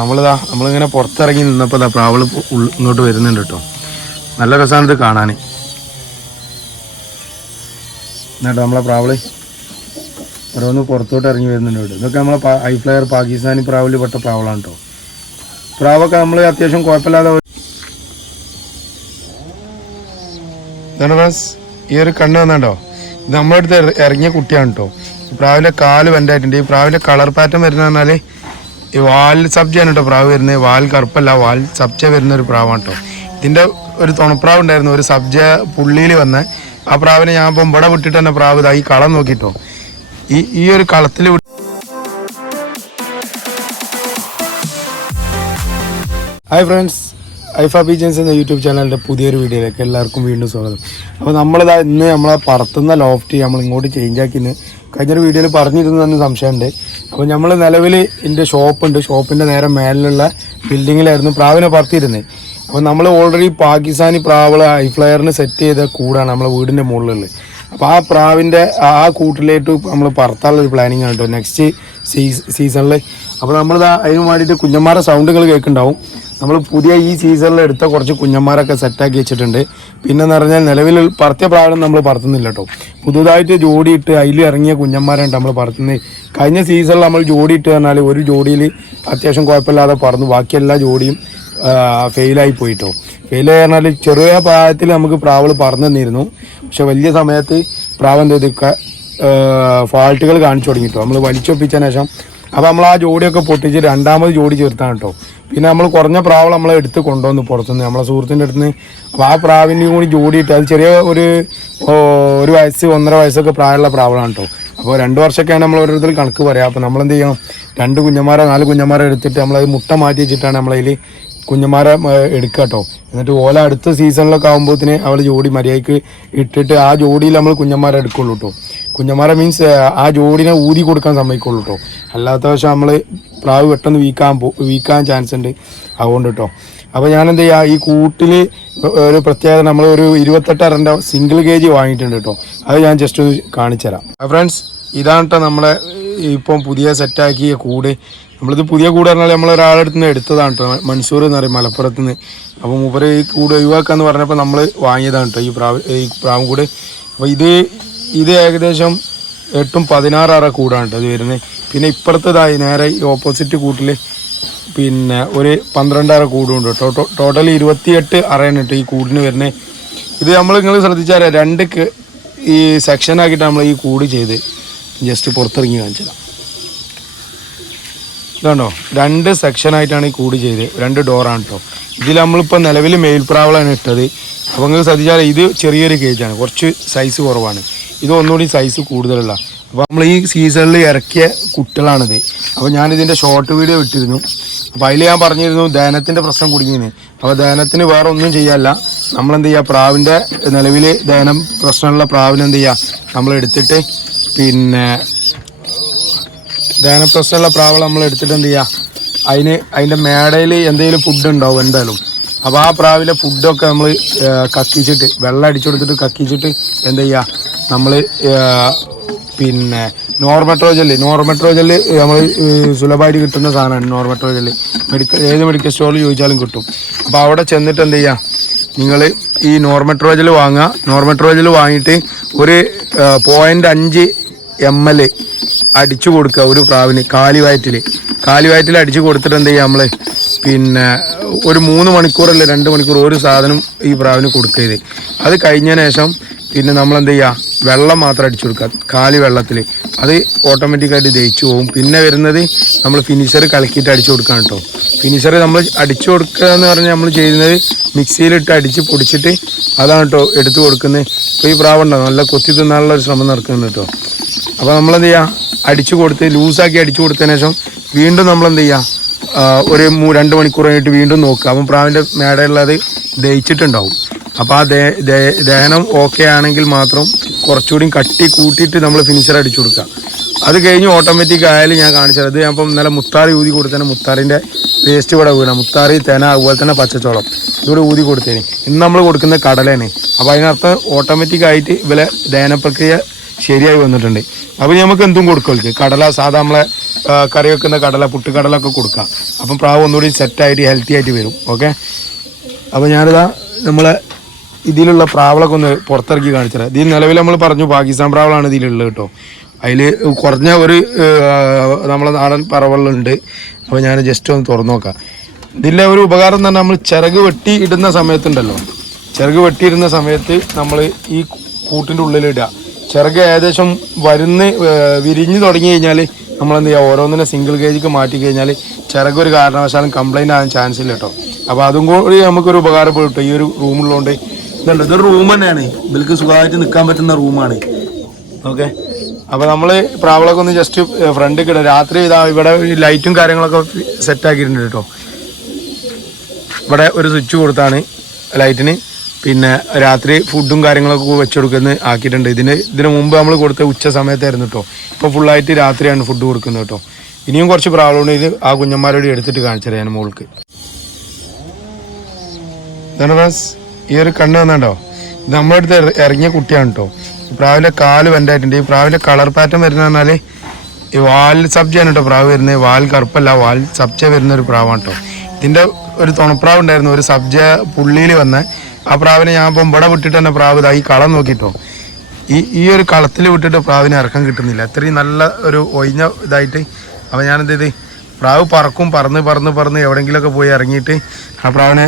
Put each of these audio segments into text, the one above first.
നമ്മളിതാ നമ്മളിങ്ങനെ പുറത്തിറങ്ങി നിന്നപ്പോൾ ഇതാ പ്രാവൾ ഇങ്ങോട്ട് വരുന്നുണ്ട് കേട്ടോ. നല്ല രസമാണ് ഇത് കാണാൻ എന്നിട്ട് നമ്മളെ പ്രാവൾ ഓരോന്ന് പുറത്തോട്ട് ഇറങ്ങി വരുന്നുണ്ട് കേട്ടോ. ഇതൊക്കെ നമ്മളെ ഐ ഫ്ലയർ പാകിസ്ഥാനി പ്രാവലിൽ പെട്ട പ്രാവളാണ് കേട്ടോ. പ്രാവൊക്കെ നമ്മൾ അത്യാവശ്യം കുഴപ്പമില്ലാതെ ഫ്രണ്ട്സ് ഈ ഒരു കണ്ണ് വന്നുണ്ടോ ഇത് നമ്മുടെ ഇറങ്ങിയ കുട്ടിയാണ് കേട്ടോ. പ്രാവിലെ കാൽ വെന്റായിട്ടുണ്ട് ഈ പ്രാവിലെ കളർ പാറ്റേൺ വരുന്ന പറഞ്ഞാൽ ഈ വാൽ സബ്ജയാണ് കേട്ടോ പ്രാവ് വരുന്നത്. വാൽ കറുപ്പല്ല വാൽ സബ്ജ വരുന്ന ഒരു പ്രാവാണ് കേട്ടോ. ഇതിന്റെ ഒരു തുണപ്രാവ് ഉണ്ടായിരുന്നു ഒരു സബ്ജ പുള്ളിയിൽ വന്ന. ആ പ്രാവിനെ ഞാൻ ഇപ്പം ഇവിടെ വിട്ടിട്ട് തന്നെ പ്രാവ് ഇതാ ഈ കളം നോക്കിട്ടോ. ഈ ഈ ഒരു കളത്തിൽ ഹായ് ഫ്രണ്ട്സ് ഐഫ പീജൻസ് എന്ന യൂട്യൂബ് ചാനലിന്റെ പുതിയൊരു വീഡിയോയിലേക്ക് എല്ലാവർക്കും വീണ്ടും സ്വാഗതം. അപ്പോൾ നമ്മളിതാ ഇന്ന് നമ്മളെ പറത്തുന്ന ലോഫ്റ്റ് നമ്മൾ ഇങ്ങോട്ട് ചേഞ്ച് ആക്കിന്ന് കഴിഞ്ഞൊരു വീഡിയോയിൽ പറഞ്ഞിരുന്നു തന്നെ സംശയമുണ്ട്. അപ്പോൾ നമ്മൾ നിലവിൽ എന്റെ ഷോപ്പുണ്ട്. ഷോപ്പിന്റെ നേരെ മേലിലുള്ള ബിൽഡിങ്ങിലായിരുന്നു പ്രാവിനെ പറത്തിയിരുന്നത് അപ്പോൾ നമ്മൾ ഓൾറെഡി പാകിസ്ഥാനി പ്രാവൾ ഐഫ്ലയറിന് സെറ്റ് ചെയ്ത കൂടാണ് നമ്മളെ വീടിന്റെ മുകളിലുള്ളത്. അപ്പോൾ ആ പ്രാവിന്റെ ആ കൂട്ടിലേക്ക് നമ്മൾ പറത്താനുള്ളൊരു പ്ലാനിങ് ആണ് കേട്ടോ നെക്സ്റ്റ് സീസണിൽ അപ്പോൾ നമ്മളിതാ അതിന് വേണ്ടിയിട്ട് കുഞ്ഞന്മാരുടെ സൗണ്ടുകൾ കേൾക്കുന്നുണ്ടാവും. നമ്മൾ പുതിയ ഈ സീസണിൽ എടുത്ത കുറച്ച് കുഞ്ഞന്മാരൊക്കെ സെറ്റാക്കി വെച്ചിട്ടുണ്ട്. പിന്നെ എന്ന് പറഞ്ഞാൽ നിലവിൽ പറത്തിയ പ്രാവണം നമ്മൾ പറത്തുന്നില്ല കേട്ടോ പുതുതായിട്ട് ജോഡിയിട്ട് അതിൽ ഇറങ്ങിയ കുഞ്ഞന്മാരായിട്ട് നമ്മൾ പറത്തുന്നത്. കഴിഞ്ഞ സീസണിൽ നമ്മൾ ജോഡിയിട്ട് പറഞ്ഞാൽ ഒരു ജോഡിയിൽ അത്യാവശ്യം കുഴപ്പമില്ലാതെ പറന്നു. ബാക്കി എല്ലാ ജോഡിയും ഫെയിലായി പോയിട്ടോ ഫെയിലായി പറഞ്ഞാൽ ചെറിയ പ്രായത്തിൽ നമുക്ക് പ്രാവൾ പറന്നു തന്നിരുന്നു. പക്ഷെ വലിയ സമയത്ത് പ്രാവ് എന്ത് ചെയ്തൊക്കെ ഫാൾട്ടുകൾ കാണിച്ചു തുടങ്ങിയിട്ടോ നമ്മൾ വലിച്ചൊപ്പിച്ചതിന് ശേഷം അപ്പോൾ നമ്മൾ ആ ജോഡിയൊക്കെ പൊട്ടിച്ച് രണ്ടാമത് ജോഡി ചേർത്താണ് കേട്ടോ പിന്നെ നമ്മൾ കുറഞ്ഞ പ്രാവ് നമ്മൾ എടുത്ത് കൊണ്ടുവന്ന് പുറത്തുനിന്ന്. നമ്മളെ സുഹൃത്തിന്റെ അടുത്ത് നിന്ന്. അപ്പോൾ ആ പ്രാവിന്റെയും കൂടി ജോഡിയിട്ട് അത് ചെറിയ ഒരു ഒരു വയസ്സ് ഒന്നര വയസ്സൊക്കെ പ്രായമുള്ള പ്രാവളാണ് കേട്ടോ അപ്പോൾ രണ്ട് വർഷമൊക്കെയാണ് നമ്മൾ ഓരോരുത്തർ കണക്ക് പറയാം. അപ്പോൾ നമ്മൾ എന്ത് ചെയ്യണം? രണ്ട് കുഞ്ഞന്മാരെ നാല് കുഞ്ഞന്മാരെ എടുത്തിട്ട് നമ്മളത് മുട്ട മാറ്റി വെച്ചിട്ടാണ് നമ്മളതിൽ കുഞ്ഞന്മാരെ എടുക്കുക കേട്ടോ എന്നിട്ട് ഓല അടുത്ത സീസണിലൊക്കെ ആകുമ്പോഴത്തേന് അവൾ ജോഡി മര്യാദയ്ക്ക് ഇട്ടിട്ട് ആ ജോഡിയിൽ നമ്മൾ കുഞ്ഞന്മാരെ എടുക്കുള്ളൂ കേട്ടോ കുഞ്ഞന്മാരെ മീൻസ് ആ ജോഡിനെ ഊതി കൊടുക്കാൻ സമ്മതിക്കുള്ളൂ കേട്ടോ അല്ലാത്ത പക്ഷം നമ്മൾ പ്രാവ് പെട്ടെന്ന് വീക്കാൻ പോ വീക്കാൻ ചാൻസ് ഉണ്ട്. അതുകൊണ്ട് കേട്ടോ അപ്പോൾ ഞാൻ എന്ത് ചെയ്യുക ഈ കൂട്ടിൽ ഒരു പ്രത്യേകത നമ്മൾ ഒരു ഇരുപത്തെട്ടരന്റെ സിംഗിൾ കേജ് വാങ്ങിയിട്ടുണ്ട് കേട്ടോ അത് ഞാൻ ജസ്റ്റ് ഒന്ന് കാണിച്ചു തരാം. ഫ്രണ്ട്സ് ഇതാണ് കേട്ടോ നമ്മളെ ഇപ്പം പുതിയ സെറ്റാക്കിയ കൂട്. നമ്മളിത് പുതിയ കൂട് പറഞ്ഞാൽ നമ്മൾ ഒരാളുടെ അടുത്ത് നിന്ന് എടുത്തതാണ് കേട്ടോ മൻസൂർ എന്ന് പറയും മലപ്പുറത്ത് നിന്ന് അപ്പോൾ മൂപ്പര് ഈ കൂട് ഒഴിവാക്കാന്ന് പറഞ്ഞപ്പോൾ നമ്മൾ വാങ്ങിയതാണ് കേട്ടോ ഈ പ്രാവ് ഈ പ്രാവും കൂട്. അപ്പോൾ ഇത് ഇത് ഏകദേശം എട്ടും പതിനാറ് കൂടാണ് ഇത് വരുന്നത്. പിന്നെ ഇപ്പുറത്തതായി നേരെ ഈ ഓപ്പോസിറ്റ് കൂട്ടിൽ പിന്നെ ഒരു പന്ത്രണ്ടര കൂടുണ്ട് ടോട്ടൽ ടോട്ടൽ ഇരുപത്തിയെട്ട് അറയാണ് കേട്ടോ ഈ കൂടിന് വരുന്നത്. ഇത് നമ്മൾ നിങ്ങൾ ശ്രദ്ധിച്ചാൽ രണ്ട് ഈ സെക്ഷൻ ആക്കിയിട്ട് നമ്മൾ ഈ കൂട് ചെയ്ത് ജസ്റ്റ് പുറത്തിറങ്ങി കാണിച്ചതാണ് ഇതാണ്ടോ രണ്ട് സെക്ഷൻ ആയിട്ടാണ് ഈ കൂട് ചെയ്ത് രണ്ട് ഡോറാണ് കേട്ടോ ഇതിൽ നമ്മളിപ്പോൾ നിലവിൽ മേൽപ്രാവളാണ് ഇട്ടത്. അപ്പോൾ നിങ്ങൾ ശ്രദ്ധിച്ചാൽ ഇത് ചെറിയൊരു കേജാണ് കുറച്ച് സൈസ് കുറവാണ്. ഇത് ഒന്നുകൂടി സൈസ് കൂടുതലുള്ള. അപ്പോൾ നമ്മൾ ഈ സീസണിൽ ഇറക്കിയ കുട്ടികളാണിത്. അപ്പോൾ ഞാനിതിന്റെ ഷോർട്ട് വീഡിയോ ഇട്ടിരുന്നു. അപ്പോൾ അതിൽ ഞാൻ പറഞ്ഞിരുന്നു ദഹനത്തിന്റെ പ്രശ്നം കുടുങ്ങിയെന്ന്. അപ്പോൾ ദഹനത്തിന് വേറെ ഒന്നും ചെയ്യാല്ല നമ്മളെന്ത് ചെയ്യുക പ്രാവിന്റെ നിലവിൽ ദഹനം പ്രശ്നമുള്ള പ്രാവിനെന്ത് ചെയ്യുക നമ്മൾ എടുത്തിട്ട് പിന്നെ ദഹനപ്രശ്നമുള്ള പ്രാവൾ നമ്മൾ എടുത്തിട്ട് എന്ത് ചെയ്യുക അതിന് അതിന്റെ മേടയിൽ എന്തെങ്കിലും ഫുഡ് ഉണ്ടാവും എന്തായാലും. അപ്പോൾ ആ പ്രാവിലെ ഫുഡൊക്കെ നമ്മൾ കക്കിച്ചിട്ട് വെള്ളം അടിച്ചു കൊടുത്തിട്ട് കക്കിച്ചിട്ട് എന്ത് ചെയ്യുക നമ്മൾ പിന്നെ നോർമെട്രോജൽ നോർമെട്രോജൽ നമ്മൾ സുലഭമായിട്ട് കിട്ടുന്ന സാധനമാണ് നോർമെട്രോജൽ മെഡിക്കൽ ഏത് മെഡിക്കൽ സ്റ്റോറിൽ ചോദിച്ചാലും കിട്ടും. അപ്പോൾ അവിടെ ചെന്നിട്ട് എന്ത് ചെയ്യുക നിങ്ങൾ ഈ നോർമെട്രോജൽ വാങ്ങുക. നോർമെട്രോജൽ വാങ്ങിയിട്ട് ഒരു പോയിന്റ് അഞ്ച് എം എൽ അടിച്ചു കൊടുക്കുക ഒരു പ്രാവിന് കാലിവയറ്റിൽ കാലിവയറ്റിൽ അടിച്ചു കൊടുത്തിട്ട് എന്ത് ചെയ്യുക നമ്മൾ പിന്നെ ഒരു മൂന്ന് മണിക്കൂറല്ല രണ്ട് മണിക്കൂർ ഒരു സാധനം ഈ പ്രാവിന് കൊടുക്കരുത്. അത് കഴിഞ്ഞതിന് ശേഷം പിന്നെ നമ്മൾ എന്ത് ചെയ്യുക വെള്ളം മാത്രം അടിച്ചു കൊടുക്കുക. കാലി വെള്ളത്തിൽ അത് ഓട്ടോമാറ്റിക്കായിട്ട് ദഹിച്ചു പോകും. പിന്നെ വരുന്നത് നമ്മൾ ഫിനിഷർ കലക്കിയിട്ട് അടിച്ചു കൊടുക്കാൻ കേട്ടോ ഫിനിഷർ നമ്മൾ അടിച്ചു കൊടുക്കുക എന്ന് പറഞ്ഞാൽ നമ്മൾ ചെയ്യുന്നത് മിക്സിയിലിട്ട് അടിച്ച് പൊടിച്ചിട്ട് അതാണ് കേട്ടോ എടുത്തു കൊടുക്കുന്നത്. ഇപ്പോൾ ഈ പ്രാവുണ്ടോ നല്ല കൊത്തി തിന്നാനുള്ള ഒരു ശ്രമം നടക്കുന്നുണ്ട് കേട്ടോ അപ്പോൾ നമ്മളെന്ത് ചെയ്യുക അടിച്ചു കൊടുത്ത് ലൂസാക്കി അടിച്ചു കൊടുത്തതിന് ശേഷം വീണ്ടും നമ്മളെന്ത് ചെയ്യുക ഒരു രണ്ട് മണിക്കൂർ കഴിഞ്ഞിട്ട് വീണ്ടും നോക്കുക. അപ്പം പ്രാവിന്റെ മേടയുള്ളത് ദഹിച്ചിട്ടുണ്ടാവും. അപ്പോൾ ആ ദഹനം ഓക്കെ ആണെങ്കിൽ മാത്രം കുറച്ചുകൂടി കട്ടി കൂട്ടിയിട്ട് നമ്മൾ ഫിനിഷർ അടിച്ചു കൊടുക്കുക അത് കഴിഞ്ഞ് ഓട്ടോമാറ്റിക് ആയാലും ഞാൻ കാണിച്ചത് അത് ഞാനിപ്പം നല്ല മുത്താറി ഊതി കൊടുത്തേനെ മുത്താറിന്റെ വേസ്റ്റ് ഇവിടെ വീണ. മുത്താറി തേന അതുപോലെ തന്നെ പച്ചച്ചോളം. ഇവിടെ ഊതി കൊടുത്തേന്. ഇന്ന് നമ്മൾ കൊടുക്കുന്ന കടലേനെ അപ്പോൾ അതിനർത്ഥം ഓട്ടോമാറ്റിക് ആയിട്ട് ഇവിടെ ദഹന പ്രക്രിയ ശരിയായി വന്നിട്ടുണ്ട്. അപ്പോൾ നമുക്ക് എന്തും കൊടുക്കും കടല സാധാ നമ്മളെ കറി വെക്കുന്ന കടല പുട്ടുകടലൊക്കെ കൊടുക്കാം. അപ്പം പ്രാവ് ഒന്നുകൂടി സെറ്റായിട്ട് ഹെൽത്തി ആയിട്ട് വരും. ഓക്കെ അപ്പോൾ ഞാനിതാ നമ്മളെ ഇതിലുള്ള പ്രാവളൊക്കെ ഒന്ന് പുറത്തിറക്കി കാണിച്ചത് ഇതിൽ നിലവിൽ നമ്മൾ പറഞ്ഞു പാകിസ്ഥാൻ പ്രാവളാണ് ഇതിലുള്ളത് കേട്ടോ. അതിൽ കുറഞ്ഞ ഒരു നമ്മളെ നാടൻ പറവളുണ്ട്. അപ്പോൾ ഞാൻ ജസ്റ്റ് ഒന്ന് തുറന്നു നോക്കാം. ഇതിലെ ഒരു ഉപകാരം പറഞ്ഞാൽ നമ്മൾ ചിറക് വെട്ടി ഇടുന്ന സമയത്തുണ്ടല്ലോ. ചിറക് വെട്ടിയിടുന്ന സമയത്ത് നമ്മൾ ഈ കൂട്ടിന്റെ ഉള്ളിലിടുക ചിറക് ഏകദേശം വരുന്ന് വിരിഞ്ഞു തുടങ്ങി കഴിഞ്ഞാൽ നമ്മൾ എന്ത് ചെയ്യുക? ഓരോന്നിനെ സിംഗിൾ കേജിക്ക് മാറ്റി കഴിഞ്ഞാൽ ചിറക് ഒരു കാരണവശാലും കംപ്ലൈന്റ് ആകാൻ ചാൻസ് ഇല്ല കേട്ടോ. അപ്പോൾ അതും കൂടി നമുക്കൊരു ഉപകാരപ്പെടും കേട്ടോ. ഈ ഒരു റൂമുള്ളതുകൊണ്ട് ഇതുണ്ട് ഇതൊരു റൂം തന്നെയാണ്. ബിൽക്ക് സുഖമായിട്ട് നിൽക്കാൻ പറ്റുന്ന റൂമാണ് ഓക്കെ അപ്പോൾ നമ്മൾ പ്രാവളൊക്കെ ഒന്ന് ജസ്റ്റ് ഫ്രണ്ട് കിട്ടും രാത്രി ഇതാ ഇവിടെ ലൈറ്റും കാര്യങ്ങളൊക്കെ സെറ്റ് ആക്കിയിട്ടുണ്ട് കേട്ടോ. ഇവിടെ ഒരു സ്വിച്ച് കൊടുത്താണ് ലൈറ്റിന് പിന്നെ രാത്രി ഫുഡും കാര്യങ്ങളൊക്കെ വെച്ച് കൊടുക്കുന്ന ആക്കിയിട്ടുണ്ട്. ഇതിന് ഇതിന് മുമ്പ് നമ്മൾ കൊടുത്ത ഉച്ച സമയത്തായിരുന്നു കേട്ടോ. ഇപ്പോൾ ഫുള്ളായിട്ട് രാത്രിയാണ് ഫുഡ് കൊടുക്കുന്നത് കേട്ടോ. ഇനിയും കുറച്ച് പ്രാവളുണ്ട് ഇത് ആ കുഞ്ഞന്മാരോട് എടുത്തിട്ട് കാണിച്ചു തരാം മോൾക്ക്. ഫ്രണ്ട്സ് ഈ ഒരു കണ്ണ് വന്നുണ്ടോ? ഇത് നമ്മുടെ അടുത്ത് ഇറങ്ങിയ കുട്ടിയാണ് കേട്ടോ പ്രാവിലെ കാൽ വെന്റായിട്ടുണ്ട് ഈ പ്രാവിലെ കളർ പാറ്റേൺ വരുന്ന പറഞ്ഞാൽ ഈ വാൽ സബ്ജയാണ് കേട്ടോ പ്രാവ് വരുന്നത്. വാൽ കറുപ്പല്ല വാൽ സബ്ജ വരുന്ന ഒരു പ്രാവാണ് കേട്ടോ ഇതിന്റെ ഒരു തുണപ്രാവ് ഉണ്ടായിരുന്നു. ഒരു സബ്ജ പുള്ളിയിൽ വന്ന ആ പ്രാവിനെ ഞാൻ ഇപ്പം ഇവിടെ വിട്ടിട്ട് തന്നെ പ്രാവ് ഇതാ ഈ കളം നോക്കിട്ടോ ഈ ഈ ഒരു കളത്തിൽ വിട്ടിട്ട് പ്രാവിനെ ഇറക്കം കിട്ടുന്നില്ല. അത്രയും നല്ല ഒരു ഒഴിഞ്ഞ ഇതായിട്ട് അപ്പം ഞാനെന്ത് ചെയ്ത് പ്രാവ് പറക്കും പറന്ന് പറന്ന് പറന്ന് എവിടെയെങ്കിലുമൊക്കെ പോയി ഇറങ്ങിയിട്ട് ആ പ്രാവിനെ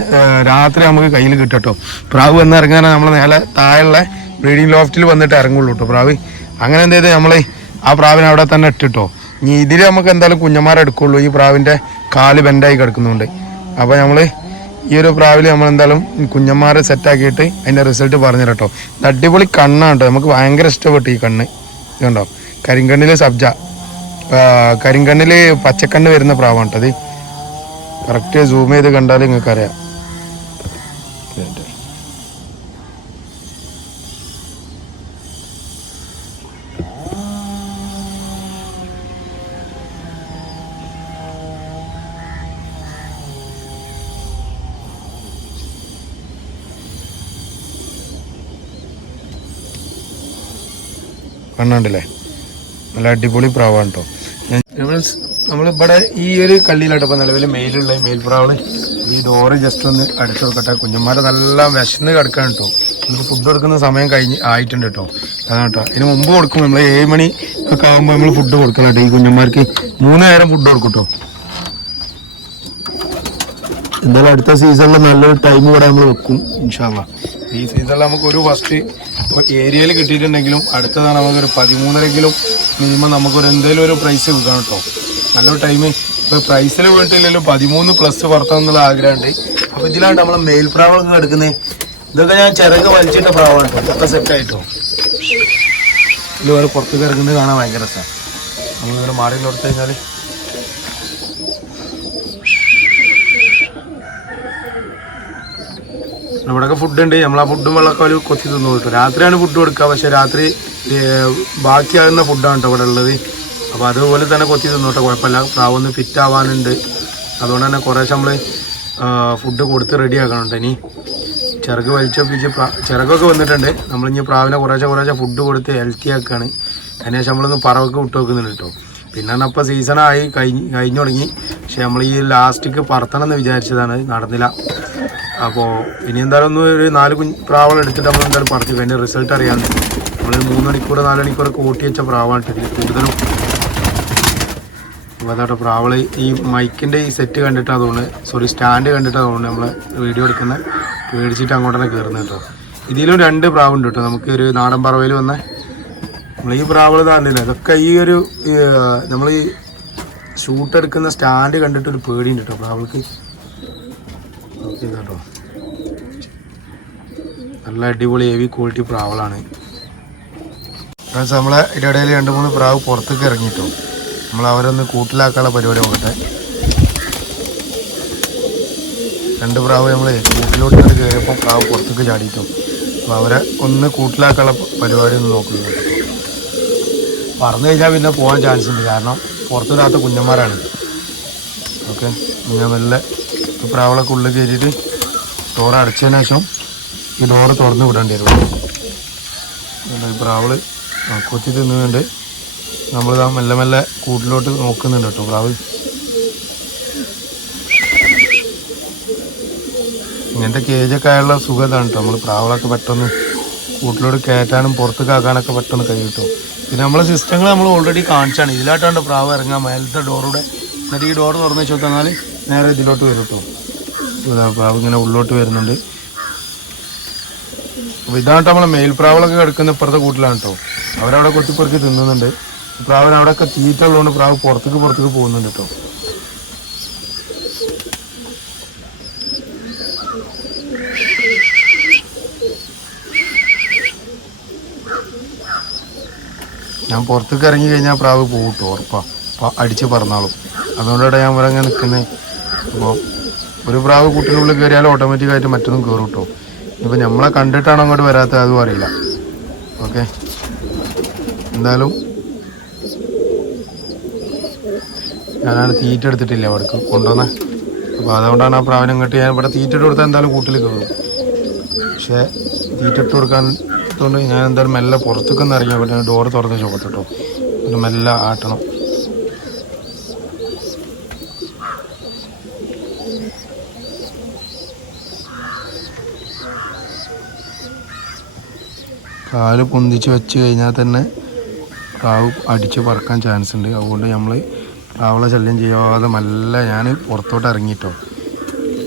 രാത്രി നമുക്ക് കയ്യിൽ കിട്ടട്ടോ പ്രാവ് വന്ന് ഇറങ്ങാനാണ് നമ്മൾ നേരെ താഴെയുള്ള ബ്രീഡിംഗ് ലോഫ്റ്റിൽ വന്നിട്ട് ഇറങ്ങുള്ളൂ കേട്ടോ പ്രാവ്. അങ്ങനെ എന്ത് ചെയ്ത് നമ്മൾ ആ പ്രാവിനെ അവിടെ തന്നെ ഇട്ടിട്ടോ ഇനി ഇതിൽ നമുക്ക് എന്തായാലും കുഞ്ഞന്മാരെ എടുക്കുള്ളൂ. ഈ പ്രാവിന്റെ കാൽ ബെൻഡായി കിടക്കുന്നുണ്ട്. അപ്പോൾ നമ്മൾ ഈ ഒരു പ്രാവിൽ നമ്മൾ എന്തായാലും കുഞ്ഞന്മാരെ സെറ്റാക്കിയിട്ട് അതിന്റെ റിസൾട്ട് പറഞ്ഞു കേട്ടോ. അടിപൊളി കണ്ണാണ് കേട്ടോ. നമുക്ക് ഭയങ്കര ഇഷ്ടപ്പെട്ടു ഈ കണ്ണ്. ഇതുണ്ടോ? കണ്ടോ കരിങ്കണ്ണിൽ സബ്ജ. കരിങ്കണ്ണിൽ പച്ചക്കണ്ണ് വരുന്ന പ്രാവാണ് അത് കറക്റ്റ് സൂം ചെയ്ത് കണ്ടാൽ നിങ്ങൾക്ക് അറിയാം കണ്ണുണ്ടല്ലേ? നല്ല അടിപൊളി പ്രാവാണ് കേട്ടോ. ഞാൻ നമ്മളിവിടെ ഈ ഒരു കള്ളിയിലാട്ടോ ഇപ്പം നിലവിൽ മെയിലുള്ള മെയിൽ പ്രാവൾ ഈ ഡോറ് ജസ്റ്റ് ഒന്ന് അടിച്ചു നോക്കട്ടെ. കുഞ്ഞന്മാരെ നല്ല വിശന്ന് കിടക്കാൻ കേട്ടോ നമുക്ക് ഫുഡ് കൊടുക്കുന്ന സമയം കഴിഞ്ഞ് ആയിട്ടുണ്ട് കേട്ടോ അതാണ് കേട്ടോ ഇതിന് മുമ്പ് കൊടുക്കും. നമ്മൾ ഏഴ് മണി ഒക്കെ ആകുമ്പോൾ നമ്മൾ ഫുഡ് കൊടുക്കണം കേട്ടോ ഈ കുഞ്ഞന്മാർക്ക് മൂന്ന് നേരം ഫുഡ് കൊടുക്കും കേട്ടോ എന്തായാലും അടുത്ത സീസണിൽ നല്ലൊരു ടൈം കൂടെ നമ്മൾ വെക്കും ഇൻഷാല്ല ഈ സീസണിൽ നമുക്ക് ഒരു ഫസ്റ്റ് ഏരിയയിൽ കിട്ടിയിട്ടുണ്ടെങ്കിലും അടുത്തതാണ് നമുക്കൊരു പതിമൂന്നരെങ്കിലും മിനിമം നമുക്കൊരു എന്തെങ്കിലും ഒരു പ്രൈസ് വെക്കണം കേട്ടോ നല്ലൊരു ടൈം ഇപ്പോൾ പ്രൈസിൽ വീട്ടില്ലല്ലോ പതിമൂന്ന് പ്ലസ് പുറത്താന്നുള്ള ആഗ്രഹമുണ്ട്. അപ്പോൾ ഇതിലാണ് നമ്മൾ മെയിൽ പ്രാവളൊക്കെ എടുക്കുന്നത് ഇതൊക്കെ ഞാൻ ചിറക് വലിച്ചിട്ട പ്രാവാണ് കേട്ടോ ഇതൊക്കെ സെറ്റായിട്ടോ ഇതുപോലെ പുറത്തേക്ക് ഇറങ്ങുന്നത് കാണാൻ ഭയങ്കര നമ്മളിങ്ങനെ മാറി കൊടുത്തു കഴിഞ്ഞാൽ ഇവിടെയൊക്കെ ഫുഡ് ഉണ്ട്. നമ്മൾ ആ ഫുഡും വെള്ളമൊക്കെ ഒരു കൊത്തി തിന്നു കൊടുക്കും രാത്രിയാണ് ഫുഡ് കൊടുക്കുക. പക്ഷേ രാത്രി ബാക്കിയാകുന്ന ഫുഡാണ് കേട്ടോ ഇവിടെ ഉള്ളത്. അപ്പോൾ അതുപോലെ തന്നെ കൊത്തി തിന്നു കേട്ടോ കുഴപ്പമില്ല. പ്രാവൊന്ന് ഫിറ്റ് ആവാനുണ്ട്. അതുകൊണ്ട് തന്നെ കുറേശ്ശെ നമ്മൾ ഫുഡ് കൊടുത്ത് റെഡി ആക്കണുണ്ട് ഇനി. ചിറക് വലിച്ചൊപ്പിച്ച് ചിറകൊക്കെ വന്നിട്ടുണ്ട്. നമ്മളിനി പ്രാവിനെ കുറേശ്ശെ കുറേശ്ശെ ഫുഡ് കൊടുത്ത് ഹെൽത്തി ആക്കുകയാണ് അതിനുശേഷം നമ്മളൊന്ന് പറവൊക്കെ വിട്ട് വെക്കുന്നുണ്ട് കേട്ടോ പിന്നെ അപ്പോൾ സീസണായി കഴിഞ്ഞ് കഴിഞ്ഞു തുടങ്ങി. പക്ഷെ നമ്മൾ ഈ ലാസ്റ്റിക്ക് പറത്തണം എന്ന് വിചാരിച്ചതാണ്. നടന്നില്ല. അപ്പോൾ ഇനി എന്തായാലും ഒന്ന് ഒരു നാല് കുഞ്ഞ് പ്രാവളം എടുത്തിട്ട് നമ്മൾ എന്തായാലും പറച്ചു അതിന്റെ റിസൾട്ട് അറിയാൻ നമ്മൾ മൂന്ന് മണിക്കൂർ നാല് മണിക്കൂറൊക്കെ കൂട്ടി വെച്ച പ്രാവാണ് ഇതിൽ കൂടുതലും. അപ്പോൾ അതാട്ടോ പ്രാവൾ ഈ മൈക്കിന്റെ ഈ സെറ്റ് കണ്ടിട്ട് അതുകൊണ്ട് സോറി സ്റ്റാൻഡ് കണ്ടിട്ട് അതുകൊണ്ട് നമ്മൾ വീഡിയോ എടുക്കുന്ന. പേടിച്ചിട്ട് അങ്ങോട്ട് തന്നെ കയറുന്നത് കേട്ടോ. ഇതിലും രണ്ട് പ്രാവുണ്ട് കേട്ടോ. നമുക്ക് ഒരു നാടൻ പറവയിൽ വന്ന. നമ്മൾ ഈ പ്രാവൾ താണ്ടില്ല ഇതൊക്കെ ഈ ഒരു നമ്മൾ ഈ ഷൂട്ട് എടുക്കുന്ന സ്റ്റാൻഡ് കണ്ടിട്ട് ഒരു പേടിയുണ്ട് കേട്ടോ. അവൾക്ക് കേട്ടോ. നല്ല അടിപൊളി ഹെവി ക്വാളിറ്റി പ്രാവളാണ് ഫ്രണ്ട്സ് നമ്മളെ ഇടയിൽ രണ്ട് മൂന്ന് പ്രാവ് പുറത്തേക്ക് ഇറങ്ങിയിട്ടു നമ്മൾ അവരൊന്ന് കൂട്ടിലാക്കാനുള്ള പരിപാടി നോക്കട്ടെ. രണ്ട് പ്രാവ് നമ്മൾ കൂട്ടിലോട്ട് കയറിയപ്പോൾ പ്രാവ് പുറത്തേക്ക് ചാടിയിട്ടു. അപ്പോൾ അവരെ ഒന്ന് കൂട്ടിലാക്കാനുള്ള പരിപാടി ഒന്ന് നോക്കുന്നു പറഞ്ഞു കഴിഞ്ഞാൽ പിന്നെ പോകാൻ ചാൻസ് ഉണ്ട്. കാരണം പുറത്തിടാത്ത കുഞ്ഞന്മാരാണ്. ഓക്കെ ഞാൻ മെല്ലെ പ്രാവളൊക്കെ ഉള്ളിൽ കയറ്റിയിട്ട് ഡോർ അടച്ചതിന് ശേഷം ഈ ഡോറ് തുറന്ന് വിടേണ്ടി വരും. പ്രാവൾ കൊത്തി തിന്നുന്നുണ്ട്. നമ്മളിതാ മെല്ലെ മെല്ലെ കൂട്ടിലോട്ട് നോക്കുന്നുണ്ട് കേട്ടോ പ്രാവ്. ഇങ്ങനത്തെ കേജൊക്കെ ആയുള്ള സുഖം ഇതാണ് കേട്ടോ. നമ്മൾ പ്രാവളൊക്കെ പെട്ടെന്ന് കൂട്ടിലോട്ട് കയറ്റാനും പുറത്തേക്ക് ആക്കാനൊക്കെ പെട്ടെന്ന് കഴിയും കേട്ടോ. പിന്നെ നമ്മളെ സിസ്റ്റങ്ങൾ നമ്മൾ ഓൾറെഡി കാണിച്ചാണ്. ഇതിലായിട്ടാണ് പ്രാവ് ഇറങ്ങാൻ മേലത്തെ ഡോറൂടെ എന്നിട്ട് ഈ ഡോർ തുറന്ന് വെച്ച് തന്നാൽ നേരെ ഇതിലോട്ട് വരും പ്രാവ് ഇങ്ങനെ ഉള്ളോട്ട് വരുന്നുണ്ട്. അപ്പോൾ ഇതാണ് നമ്മളെ മേൽപ്രാവളൊക്കെ കിടക്കുന്ന ഇപ്പുറത്തെ കൂട്ടിലാണ് കേട്ടോ അവരവിടെ കൊത്തിപ്പറക്കി തിന്നുന്നുണ്ട്. പ്രാവിന് അവിടെയൊക്കെ തീറ്റ ഉള്ളതുകൊണ്ട് പ്രാവ് പുറത്തേക്ക് പുറത്തേക്ക് പോകുന്നുണ്ട് കേട്ടോ ഞാൻ പുറത്തേക്ക് ഇറങ്ങി കഴിഞ്ഞാൽ പ്രാവ് പോകും കേട്ടോ ഉറപ്പാ അടിച്ച് പറന്നാളും. അതുകൊണ്ടാണ് ഞാൻ ഇവിടെ അങ്ങനെ നിൽക്കുന്നത് അപ്പോൾ ഒരു പ്രാവ് കൂട്ടിനുള്ളിൽ കയറിയാൽ ഓട്ടോമാറ്റിക്കായിട്ട് മറ്റൊന്നും കയറും കേട്ടോ ഇപ്പം നമ്മളെ കണ്ടിട്ടാണ് അങ്ങോട്ട് വരാത്തത് അതും അറിയില്ല. ഓക്കെ. എന്തായാലും ഞാനാണ് തീറ്റ എടുത്തിട്ടില്ല അവിടേക്ക് കൊണ്ടുവന്നേ. അപ്പോൾ അതുകൊണ്ടാണ് ആ പ്രാവിനെ ഇങ്ങോട്ട് ഞാൻ ഇവിടെ തീറ്റ ഇട്ട് കൊടുത്താൽ എന്തായാലും കൂട്ടിൽ കയറും. പക്ഷേ തീറ്റ ഇട്ട് കൊടുക്കാൻ കൊണ്ട് ഞാൻ എന്തായാലും മെല്ലെ പുറത്തേക്ക് ഒന്ന് ഇറങ്ങിയാൽ പറ്റും ഡോറ് തുറന്ന് ചോക്കത്തിട്ടോ എന്നിട്ട് മെല്ലെ ആട്ടണം. കാൽ പൊന്തിച്ച് വെച്ച് കഴിഞ്ഞാൽ തന്നെ കാവ് അടിച്ച് പറക്കാൻ ചാൻസ് ഉണ്ട്. അതുകൊണ്ട് നമ്മൾ പ്രാവളെ ശല്യം ചെയ്യാതെ നല്ല ഞാൻ പുറത്തോട്ട് ഇറങ്ങിട്ടോ.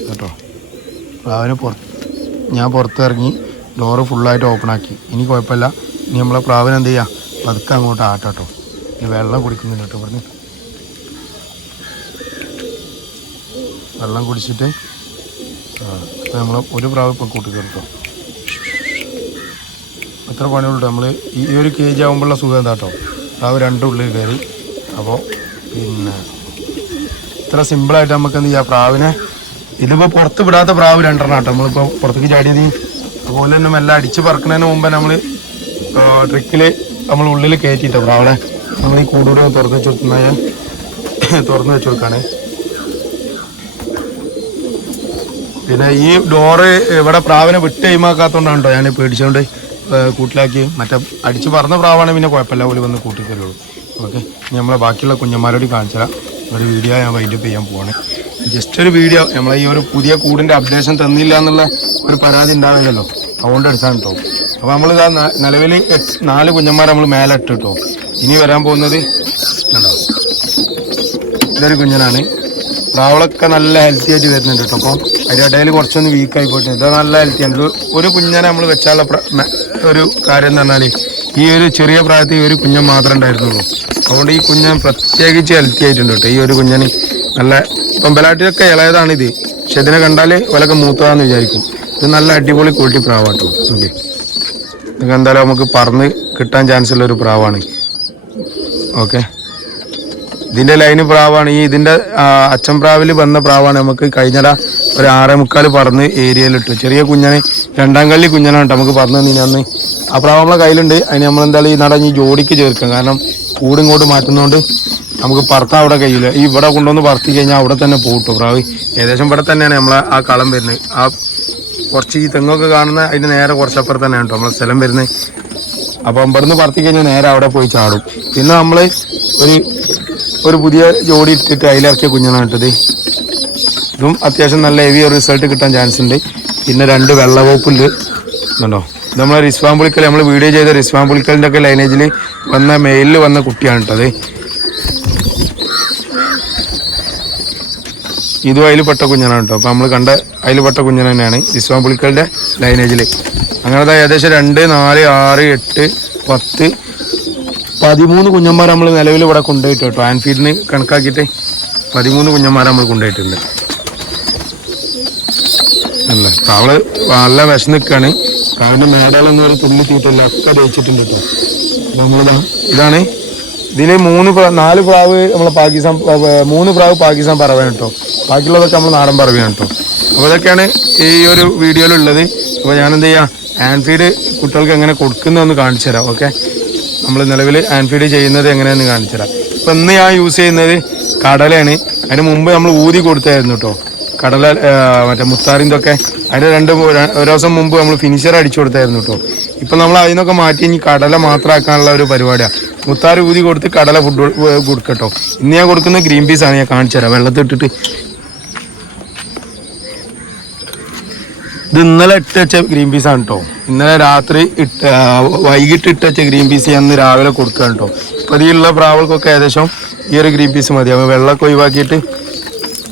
കേട്ടോ? കാവിന് പുറത്ത് ഞാൻ പുറത്തിറങ്ങി ഡോറ് ഫുള്ളായിട്ട് ഓപ്പൺ ആക്കി. ഇനി കുഴപ്പമില്ല. ഇനി നമ്മളെ പ്രാവിന് എന്ത് ചെയ്യാം? പതുക്കെ അങ്ങോട്ട് ആട്ടാട്ടോ. ഇനി വെള്ളം കുടിക്കുന്നില്ല കേട്ടോ പറഞ്ഞു വെള്ളം കുടിച്ചിട്ട് നമ്മൾ ഒരു പ്രാവ് ഇപ്പോൾ കൂട്ടി കേട്ടോ അത്ര പണിയുള്ളൂ നമ്മൾ ഈ ഒരു കെ ജി ആകുമ്പോഴുള്ള സുഖം എന്താ കേട്ടോ? പ്രാവ് രണ്ടും ഉള്ളിൽ കയറി. അപ്പോൾ പിന്നെ ഇത്ര സിമ്പിളായിട്ട് നമുക്ക് എന്ത് ചെയ്യാം? പ്രാവിനെ ഇതിപ്പോൾ പുറത്ത് വിടാത്ത പ്രാവ് രണ്ടെണ്ണം കേട്ടോ. നമ്മളിപ്പോൾ പുറത്തേക്ക് ചാടിയത് അതുപോലെ തന്നെ മെല്ലെ അടിച്ച് പറക്കുന്നതിന് മുമ്പ് നമ്മൾ ട്രിക്കിൽ നമ്മൾ ഉള്ളിൽ കയറ്റിയിട്ടുണ്ട് അവിടെ നമ്മൾ ഈ കൂടൂടെ തുറന്ന് വെച്ച് കൊടുക്കുന്ന തുറന്ന് വെച്ച് കൊടുക്കാണ്. പിന്നെ ഈ ഡോറ് ഇവിടെ പ്രാവിനെ വിട്ട് കൈമാക്കാത്തോണ്ടാണ് കേട്ടോ ഞാൻ പേടിച്ചുകൊണ്ട് കൂട്ടിലാക്കി. മറ്റേ അടിച്ച് പറന്ന പ്രാവാണെങ്കിൽ പിന്നെ കുഴപ്പമില്ല പോലെ വന്ന് കൂട്ടി ഓക്കെ നമ്മളെ ബാക്കിയുള്ള കുഞ്ഞന്മാരോട് കാണിച്ചാൽ ഒരു വീഡിയോ ഞാൻ വൈൻഡപ്പ് ചെയ്യാൻ പോവാണ്. ജസ്റ്റ് ഒരു വീഡിയോ നമ്മളെ ഈ ഒരു പുതിയ കൂടിന്റെ അപ്ഡേഷൻ തന്നില്ല എന്നുള്ള ഒരു പരാതി ഉണ്ടാവില്ലല്ലോ. അതുകൊണ്ട് എടുത്താണ് കേട്ടോ അപ്പോൾ നമ്മൾ ഇതാ നിലവിൽ നാല് കുഞ്ഞന്മാർ നമ്മൾ മേലെ ഇട്ട് കേട്ടോ. ഇനി വരാൻ പോകുന്നത് കണ്ടോ? ഇതൊരു കുഞ്ഞനാണ്. പ്രാവളൊക്കെ നല്ല ഹെൽത്തി ആയിട്ട് വരുന്നുണ്ട് കേട്ടോ. അപ്പോൾ അതിന്റെ ഇടയിൽ കുറച്ചൊന്ന് വീക്കായി പോയിട്ട് ഇത് നല്ല ഹെൽത്തി ആണ്. ഒരു കുഞ്ഞനെ നമ്മൾ വെച്ചാലുള്ള ഒരു കാര്യം എന്ന് പറഞ്ഞാൽ ഈ ഒരു ചെറിയ പ്രായത്തിൽ ഈ ഒരു കുഞ്ഞൻ മാത്രമേ ഉണ്ടായിരുന്നുള്ളൂ. അതുകൊണ്ട് ഈ കുഞ്ഞൻ പ്രത്യേകിച്ച് ഹെൽത്തി ആയിട്ടുണ്ട് കേട്ടോ. ഈ ഒരു കുഞ്ഞന് നല്ല പൊമ്പലാട്ടിലൊക്കെ ഇളയതാണ് ഇത് പക്ഷെ ഇതിനെ കണ്ടാൽ വിലക്ക് മൂത്തതാന്ന് വിചാരിക്കും. ഇത് നല്ല അടിപൊളി ക്വാളിറ്റി പ്രാവാട്ടോ. ഓക്കെ ഇതൊക്കെ എന്തായാലും നമുക്ക് പറന്ന് കിട്ടാൻ ചാൻസ് ഉള്ള ഒരു പ്രാവാണ്. ഓക്കെ ഇതിന്റെ ലൈന് പ്രാവാണ്. ഈ ഇതിന്റെ ആ, അച്ഛൻ പ്രാവിൽ വന്ന പ്രാവാണ് നമുക്ക് കഴിഞ്ഞട ഒരു ആറേ മുക്കാൽ പറന്ന് ഏരിയയിലിട്ടു ചെറിയ കുഞ്ഞന് രണ്ടാം കള്ളി കുഞ്ഞനാണ് നമുക്ക് പറഞ്ഞു തന്നെ അന്ന്. ആ പ്രാവ് നമ്മളെ കയ്യിലുണ്ട്. അതിന് നമ്മൾ എന്തായാലും ഈ നട ജോഡിക്ക് ചേർക്കാം. കാരണം കൂട് ഇങ്ങോട്ട് മാറ്റുന്നതുകൊണ്ട് നമുക്ക് പറത്താൻ അവിടെ കഴിയില്ല ഈ ഇവിടെ കൊണ്ടുവന്ന് പറത്തി കഴിഞ്ഞാൽ അവിടെ തന്നെ പോട്ടു പ്രാവ് ഏകദേശം ഇവിടെ തന്നെയാണ് നമ്മളെ ആ കളം വരുന്നത്. ആ കുറച്ച് ഈ തെങ്ങൊക്കെ കാണുന്ന അതിന് നേരെ കുറച്ചപ്പുറത്ത് തന്നെയാണ് കേട്ടോ നമ്മളെ സ്ഥലം വരുന്നത്. അപ്പം ഇവിടുന്ന് പറത്തി കഴിഞ്ഞാൽ നേരെ അവിടെ പോയി ചാടും. പിന്നെ നമ്മൾ ഒരു ഒരു പുതിയ ജോഡി ഇട്ടിട്ട് അതിലിറക്കിയ കുഞ്ഞാണ് ഇട്ടത് ഇതും അത്യാവശ്യം നല്ല ഹെവി റിസൾട്ട് കിട്ടാൻ ചാൻസ് ഉണ്ട്. പിന്നെ രണ്ട് വെള്ളവോപ്പുണ്ട്. കണ്ടോ? ഇത് നമ്മളെ റിസ്വാമ്പുളിക്കൽ നമ്മൾ വീഡിയോ ചെയ്ത റിസ്വാമ്പുളിക്കലിന്റെ ഒക്കെ ലൈനേജിൽ വന്ന മെയിലിൽ വന്ന കുട്ടിയാണ് കേട്ടത്. ഇതും അതിൽ പെട്ട കുഞ്ഞനാണ് കേട്ടോ. അപ്പോൾ നമ്മൾ കണ്ട അതിൽ പെട്ട കുഞ്ഞൻ തന്നെയാണ് ഇസ്വാം പുളിക്കളുടെ ലൈനേജിൽ അങ്ങനത്തെ ഏകദേശം രണ്ട് നാല് ആറ് എട്ട് പത്ത് പതിമൂന്ന് കുഞ്ഞന്മാർ നമ്മൾ നിലവിൽ ഇവിടെ കൊണ്ടുപോയിട്ട് കേട്ടോ. ആൻഫീൽഡിന് കണക്കാക്കിയിട്ട് പതിമൂന്ന് കുഞ്ഞന്മാർ നമ്മൾ കൊണ്ടുപോയിട്ടുണ്ട്. അല്ല? അവൾ നല്ല വിഷം നിൽക്കുകയാണ് കാവിന്റെ മേടകളൊന്നും ഒരു തുള്ളി തീറ്റല്ല ഒക്കെ ജയിച്ചിട്ടുണ്ട് കേട്ടോ. നമ്മളിതാ ഇതാണ് ഇതിൽ മൂന്ന് നാല് പ്രാവ് നമ്മളെ പാകിസ്ഥാൻ മൂന്ന് പ്രാവ് പാകിസ്ഥാൻ പറവാണ് കേട്ടോ ബാക്കിയുള്ളതൊക്കെ നമ്മൾ നാടൻ പറവാണ് കേട്ടോ അപ്പോൾ ഇതൊക്കെയാണ് ഈ ഒരു വീഡിയോയിലുള്ളത്. അപ്പോൾ ഞാൻ എന്ത് ചെയ്യാം ആൻഫീഡ് കുട്ടികൾക്ക് എങ്ങനെ കൊടുക്കുന്നതെന്ന് കാണിച്ചു തരാം ഓക്കെ? നമ്മൾ നിലവിൽ ആൻഫീഡ് ചെയ്യുന്നത് എങ്ങനെയാണെന്ന് കാണിച്ചു തരാം. ഇപ്പം ഇന്ന് ഞാൻ യൂസ് ചെയ്യുന്നത് കടലയാണ്. അതിന് മുമ്പ് നമ്മൾ ഊതി കൊടുത്തായിരുന്നു കേട്ടോ കടല മറ്റേ മുത്താറിന്തൊക്കെ അതിന്റെ രണ്ട് ഒരു ദിവസം മുമ്പ് നമ്മൾ ഫിനിഷർ അടിച്ചു കൊടുത്തായിരുന്നു കേട്ടോ ഇപ്പം നമ്മൾ അതിനൊക്കെ മാറ്റി ഇനി കടല മാത്രമാക്കാനുള്ള ഒരു പരിപാടിയാണ് മുത്താറ് ഊതി കൊടുത്ത് കടല ഫുഡ് കൊടുക്കട്ടോ ഇന്ന് ഞാൻ കൊടുക്കുന്ന ഗ്രീൻ പീസാണ് ഞാൻ കാണിച്ചു തരാം. വെള്ളത്തിൽ ഇട്ടിട്ട്. ഇത് ഇന്നലെ ഇട്ട് വെച്ച ഗ്രീൻ പീസാണ് കേട്ടോ ഇന്നലെ രാത്രി ഇട്ട് വൈകിട്ട് ഇട്ട് വെച്ച ഗ്രീൻ പീസ് ഞാൻ രാവിലെ കൊടുക്കുകയാണ് കേട്ടോ ഇപ്പം ഇതിലുള്ള പ്രാവൾക്കൊക്കെ ഏകദേശം ഈ ഒരു ഗ്രീൻ പീസ് മതി. അപ്പോൾ വെള്ളമൊക്കെ ഒഴിവാക്കിയിട്ട്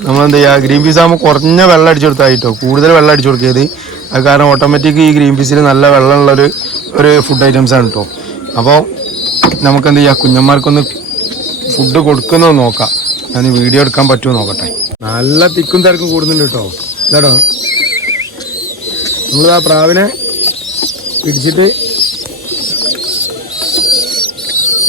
നമ്മൾ എന്താ ചെയ്യുക ഗ്രീൻ പീസ് ആകുമ്പോൾ കുറഞ്ഞ വെള്ളം അടിച്ചു കൊടുത്തായിട്ടോ കൂടുതൽ വെള്ളം അടിച്ചു കൊടുക്കരുത്. അത് കാരണം ഓട്ടോമാറ്റിക് ഈ ഗ്രീൻ പീസിൽ നല്ല വെള്ളമുള്ളൊരു ഒരു ഫുഡ് ഐറ്റംസ് ആണ് കേട്ടോ അപ്പോൾ നമുക്ക് എന്ത് ചെയ്യാം കുഞ്ഞന്മാർക്കൊന്ന് ഫുഡ് കൊടുക്കുന്നത് നോക്കാം. ഞാൻ വീഡിയോ എടുക്കാൻ പറ്റുമോ നോക്കട്ടെ. നല്ല തിക്കും തിരക്കും കൂടുന്നുണ്ട് കേട്ടോ കേട്ടോ നമ്മളിതാ പ്രാവിനെ പിടിച്ചിട്ട്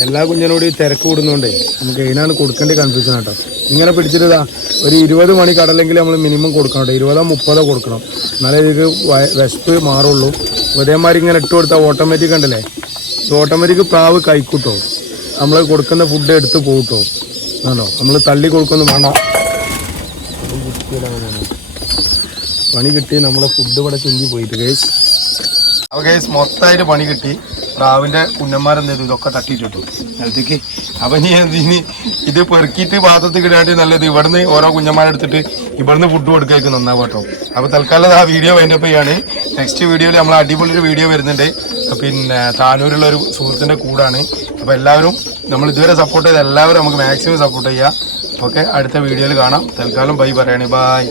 എല്ലാ കുഞ്ഞിനോട് ഈ തിരക്ക് കൂടുന്നതുകൊണ്ടേ നമുക്ക് അതിനാണ് കൊടുക്കേണ്ട കൺഫ്യൂഷൻ കേട്ടോ ഇങ്ങനെ പിടിച്ചിട്ടാ ഒരു ഇരുപത് മണി കടലെങ്കിൽ നമ്മൾ മിനിമം കൊടുക്കണം കേട്ടോ ഇരുപതോ മുപ്പതോ കൊടുക്കണം. എന്നാലേ ഇത് വ- വിശപ്പ് മാറുള്ളൂ. ഇതേമാതിരി ഇങ്ങനെ ഇട്ട് കൊടുത്താൽ ഓട്ടോമാറ്റിക് ഉണ്ടല്ലേ ഇത് ഓട്ടോമാറ്റിക് പ്രാവ് കൈക്കൂട്ടോ നമ്മൾ കൊടുക്കുന്ന ഫുഡ് എടുത്ത് പോകട്ടോ ആണോ? നമ്മൾ തള്ളി കൊടുക്കൊന്നും വേണ്ട. പണി കിട്ടി നമ്മളെ ഫുഡ് ഇവിടെ ചിന്തി പോയിട്ട് കേസ് അപ്പോൾ കേസ് മൊത്തമായിട്ട് പണി കിട്ടി. പ്രാവിന്റെ കുഞ്ഞന്മാരെന്ത് ചെയ്തു? ഇതൊക്കെ തട്ടിയിട്ടു. നിലത്തേക്ക് അപ്പൊ ഇനി ഇനി ഇത് പെറുക്കിയിട്ട് പാത്രത്തിൽ കിടാണ്ട് നല്ലത് ഇവിടുന്ന് ഓരോ കുഞ്ഞന്മാരെടുത്തിട്ട് ഇവിടുന്ന് ഫുഡ് കൊടുക്കേക്ക് നന്നാവും കേട്ടോ. അപ്പൊ തൽക്കാലം ആ വീഡിയോ വൈൻഡപ്പ് ചെയ്യാണ്. നെക്സ്റ്റ് വീഡിയോയിൽ നമ്മൾ അടിപൊളി ഒരു വീഡിയോ വരുന്നുണ്ട്. പിന്നെ താനൂരുള്ള ഒരു സുഹൃത്തിന്റെ കൂടാണ്. അപ്പൊ എല്ലാവരും നമ്മൾ ഇതുവരെ സപ്പോർട്ട് ചെയ്ത എല്ലാവരും നമുക്ക് മാക്സിമം സപ്പോർട്ട് ചെയ്യുക ഓക്കെ അടുത്ത വീഡിയോയിൽ കാണാം. തൽക്കാലം ബൈ പറയണേ. ബൈ